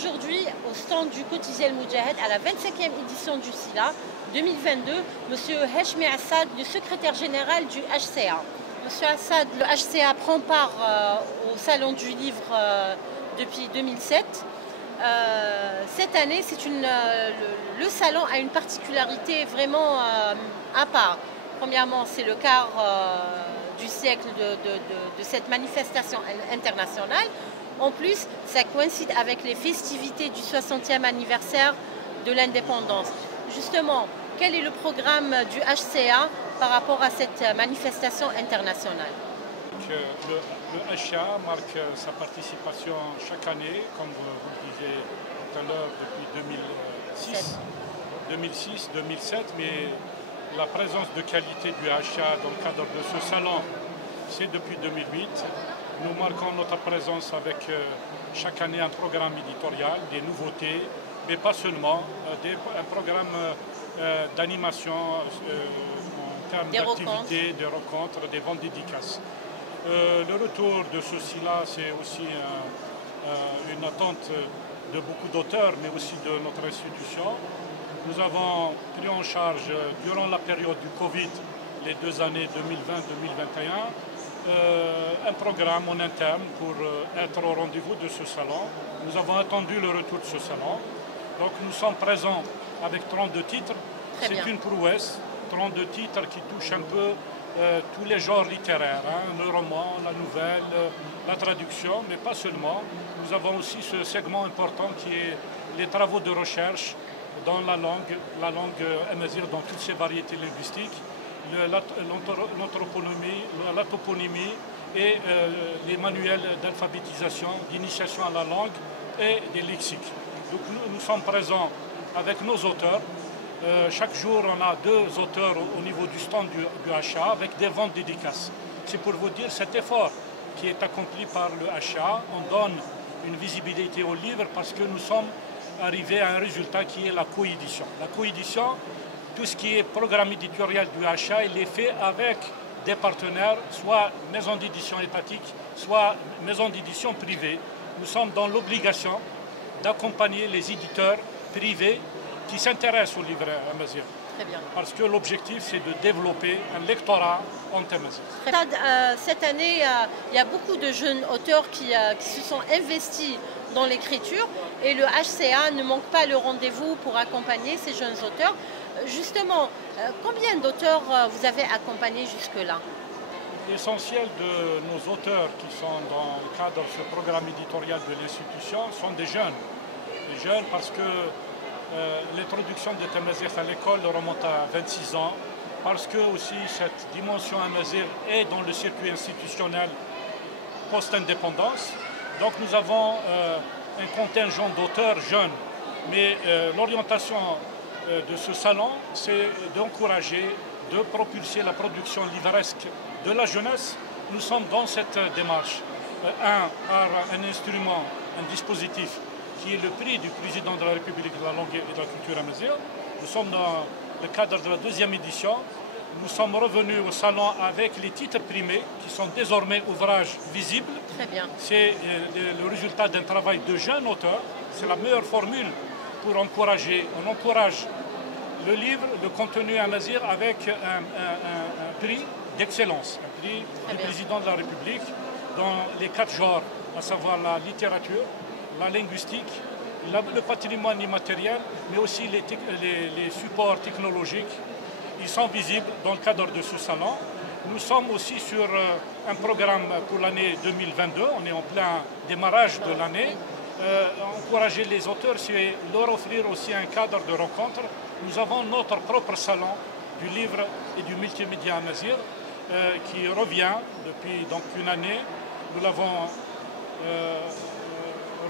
aujourd'hui au stand du quotidien El Moudjahed à la 25e édition du SILA 2022, Monsieur Heshmi Assad, le secrétaire général du HCA. Monsieur Assad, le HCA prend part au Salon du Livre depuis 2007. Cette année, le salon a une particularité vraiment à part. Premièrement, c'est le quart du siècle de cette manifestation internationale. En plus, ça coïncide avec les festivités du 60e anniversaire de l'indépendance. Justement, quel est le programme du HCA par rapport à cette manifestation internationale? Le HCA marque sa participation chaque année, comme vous le disiez tout à l'heure, depuis 2006-2007, mais la présence de qualité du HCA dans le cadre de ce salon, c'est depuis 2008. Nous marquons notre présence avec chaque année un programme éditorial, des nouveautés, mais pas seulement, un programme d'animation en termes d'activités, de rencontres, des ventes dédicaces. Le retour de ceci-là, c'est aussi une attente de beaucoup d'auteurs, mais aussi de notre institution. Nous avons pris en charge, durant la période du Covid, les 2 années 2020-2021, un programme en interne pour être au rendez-vous de ce salon. Nous avons attendu le retour de ce salon. Donc nous sommes présents avec 32 titres. C'est une prouesse, 32 titres qui touchent un peu tous les genres littéraires, le roman, la nouvelle, la traduction, mais pas seulement. Nous avons aussi ce segment important qui est les travaux de recherche dans la langue amazigh dans toutes ses variétés linguistiques, l'anthroponymie, la toponymie et les manuels d'alphabétisation, d'initiation à la langue et des lexiques. Donc nous sommes présents avec nos auteurs. Chaque jour, on a 2 auteurs au niveau du stand du HCA avec des ventes dédicaces. C'est pour vous dire cet effort qui est accompli par le HCA. On donne une visibilité au livre parce que nous sommes arrivés à un résultat qui est la coédition. La coédition, tout ce qui est programme éditorial du HCA, il est fait avec des partenaires, soit maisons d'édition étatiques, soit maisons d'édition privées. Nous sommes dans l'obligation d'accompagner les éditeurs privés qui s'intéressent au livre amazigh. Très bien. Parce que l'objectif, c'est de développer un lectorat en amazigh. Cette année, il y a beaucoup de jeunes auteurs qui se sont investis dans l'écriture et le HCA ne manque pas le rendez-vous pour accompagner ces jeunes auteurs. Justement, combien d'auteurs vous avez accompagnés jusque-là? L'essentiel de nos auteurs qui sont dans le cadre de ce programme éditorial de l'institution sont des jeunes. Des jeunes parce que l'introduction de amazigh à l'école remonte à 26 ans, parce que aussi cette dimension amazigh est dans le circuit institutionnel post-indépendance. Donc nous avons un contingent d'auteurs jeunes, mais l'orientation de ce salon, c'est d'encourager, de propulser la production livresque de la jeunesse. Nous sommes dans cette démarche, par un instrument, un dispositif qui est le prix du président de la République de la langue et de la culture amazigh. Nous sommes dans le cadre de la 2e édition. Nous sommes revenus au salon avec les titres primés, qui sont désormais ouvrages visibles. Très bien. C'est le résultat d'un travail de jeunes auteurs. C'est la meilleure formule pour encourager. On encourage le livre, le contenu amazigh avec un prix d'excellence, un prix du président de la République dans les 4 genres, à savoir la littérature, la linguistique, le patrimoine immatériel, mais aussi les supports technologiques. Ils sont visibles dans le cadre de ce salon. Nous sommes aussi sur un programme pour l'année 2022. On est en plein démarrage de l'année. Encourager les auteurs, c'est leur offrir aussi un cadre de rencontre. Nous avons notre propre salon du livre et du multimédia amazigh qui revient depuis donc une année. Nous l'avons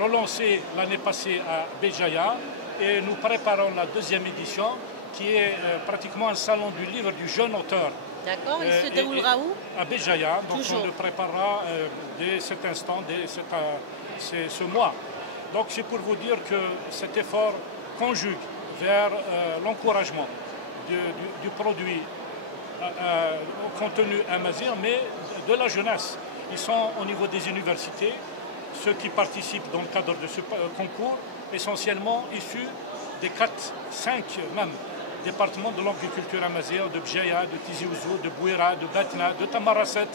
relancé l'année passée à Béjaïa et nous préparons la 2e édition qui est pratiquement un salon du livre du jeune auteur. D'accord, il se déroulera où? À Béjaïa, donc on le préparera dès cet instant, dès ce mois. Donc c'est pour vous dire que cet effort conjugue vers l'encouragement du produit au contenu amazigh, mais de la jeunesse. Ils sont au niveau des universités, ceux qui participent dans le cadre de ce concours, essentiellement issus des 5 même départements de langue et culture amazigh, de Bjaya, de Tizi Ouzou, de Bouira, de Batna, de Tamarasset.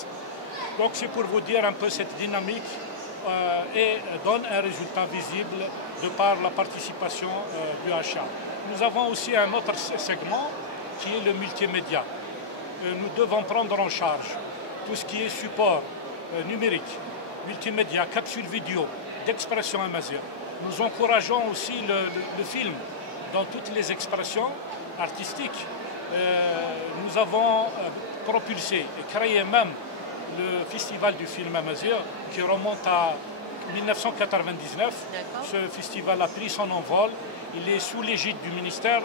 Donc c'est pour vous dire un peu cette dynamique et donne un résultat visible de par la participation du HA. Nous avons aussi un autre segment qui est le multimédia. Nous devons prendre en charge tout ce qui est support numérique, multimédia, capsule vidéo, d'expression amazigh. Nous encourageons aussi le film dans toutes les expressions artistiques. Nous avons propulsé et créé même le festival du film amazigh qui remonte à 1999. Ce festival a pris son envol. Il est sous l'égide du ministère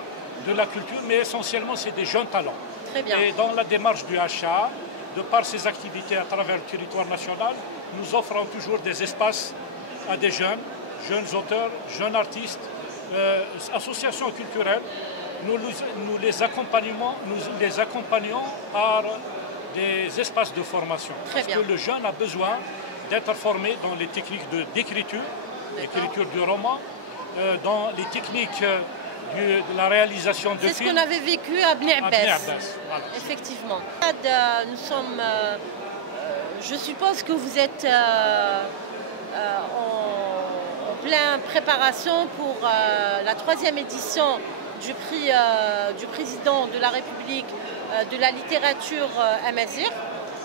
de la Culture, mais essentiellement c'est des jeunes talents. Très bien. Et dans la démarche du HA, de par ses activités à travers le territoire national, nous offrons toujours des espaces à des jeunes auteurs, jeunes artistes, associations culturelles. Nous les accompagnons par des espaces de formation. Parce que le jeune a besoin d'être formé dans les techniques d'écriture, l'écriture du roman, dans les techniques de la réalisation de films. C'est ce qu'on avait vécu à Bni Abbas. Voilà. Effectivement. Nous sommes, je suppose que vous êtes en pleine préparation pour la 3e édition du prix du président de la République de la littérature amazigh.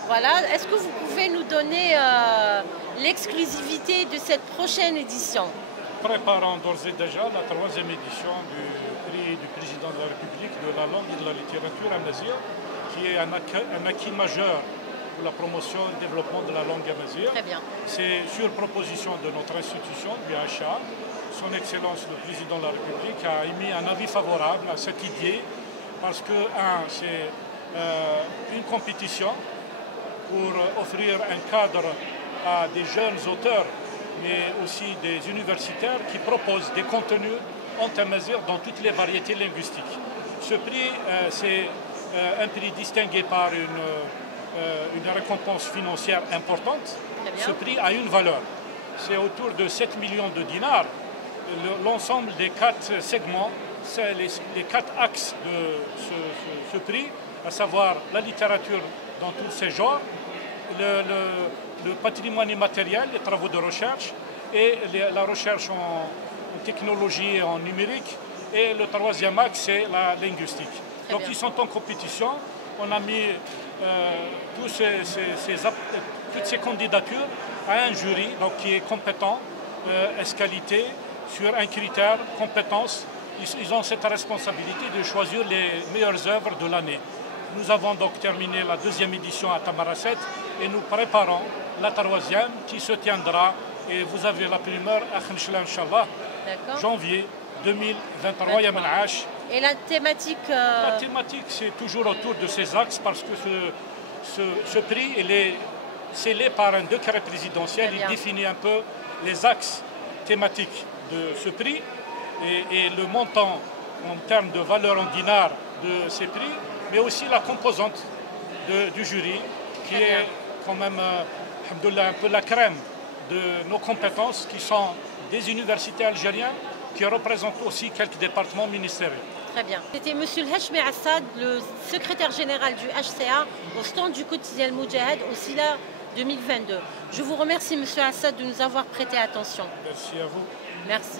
Voilà. Est-ce que vous pouvez nous donner l'exclusivité de cette prochaine édition? Préparons d'ores et déjà la 3e édition du prix du président de la République de la langue et de la littérature amazigh, qui est un acquis majeur pour la promotion et le développement de la langue amazigh. Très bien. C'est sur proposition de notre institution, du HA. Son Excellence le Président de la République a émis un avis favorable à cette idée parce que, c'est une compétition pour offrir un cadre à des jeunes auteurs, mais aussi des universitaires qui proposent des contenus en amazigh dans toutes les variétés linguistiques. Ce prix, c'est un prix distingué par une récompense financière importante. Ce prix a une valeur. C'est autour de 7 millions de dinars. L'ensemble des 4 segments, c'est les 4 axes de ce prix, à savoir la littérature dans tous ses genres, le patrimoine immatériel, les travaux de recherche et la recherche en technologie et en numérique. Et le 3e axe, c'est la linguistique. Donc ils sont en compétition. On a mis toutes ces candidatures à un jury donc, qui est compétent, qualité, sur un critère, compétence. Ils ont cette responsabilité de choisir les meilleures œuvres de l'année. Nous avons donc terminé la 2e édition à Tamarasset et nous préparons la 3e qui se tiendra, et vous avez la primeur à Khenchela, Inch'Allah, janvier 2023. Et la thématique La thématique, c'est toujours autour de ces axes parce que ce prix, il est scellé par un décret présidentiel. Il définit un peu les axes thématiques de ce prix et le montant en termes de valeur en dinars de ces prix, mais aussi la composante du jury qui est quand même un peu la crème de nos compétences qui sont des universités algériennes qui représentent aussi quelques départements ministériels. Très bien. C'était M. Heshmi Assad, le secrétaire général du HCA, au stand du quotidien Moudjahid au SILA 2022. Je vous remercie, M. Assad, de nous avoir prêté attention. Merci à vous. Merci.